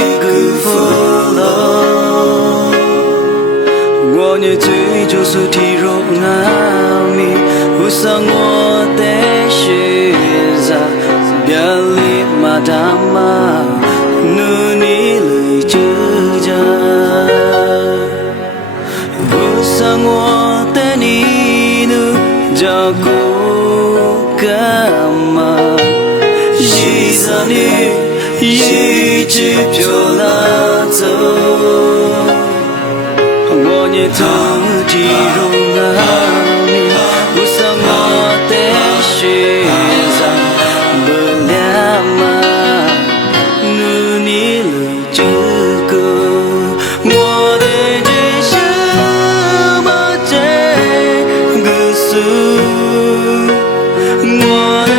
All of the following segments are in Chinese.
个佛了，我也最就是体肉阿弥，不想我的学着别离马达玛，努你来救着，不想我的你努着过干嘛，一直你。一直飘拉走，我也偷体容纳你，不想我的学长不了嘛，努你来这个，我的这什么这个数，我的。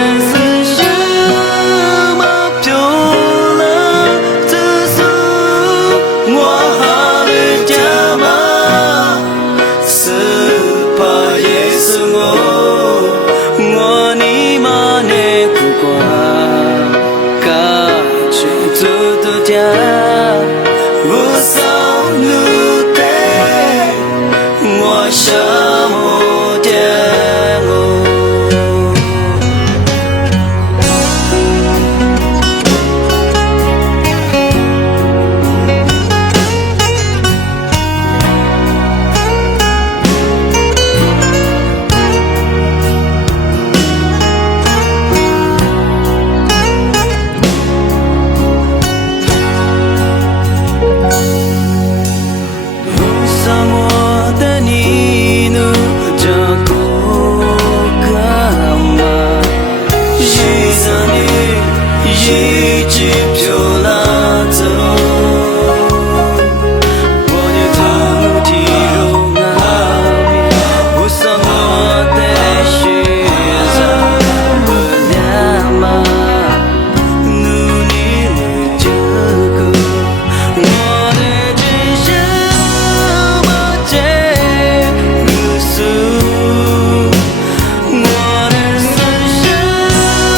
我少努的，我什么的我。一直飘拉走，我也偷体容阿弥，不想我的学长不了嘛，努力来这个，我的真什么这个数，我的是什么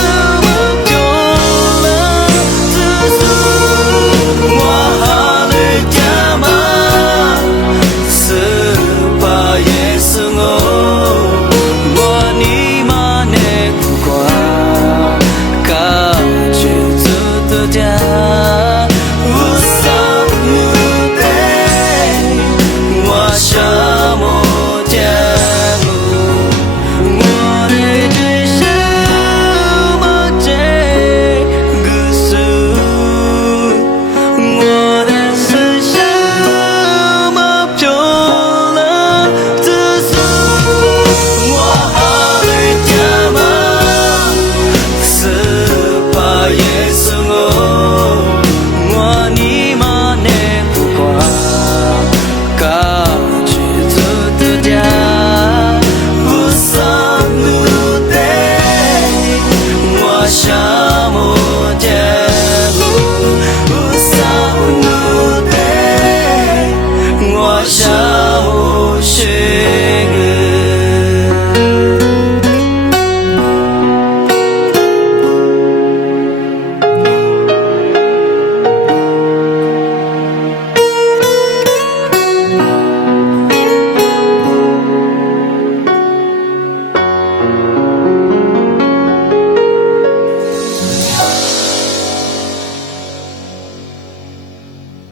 我想。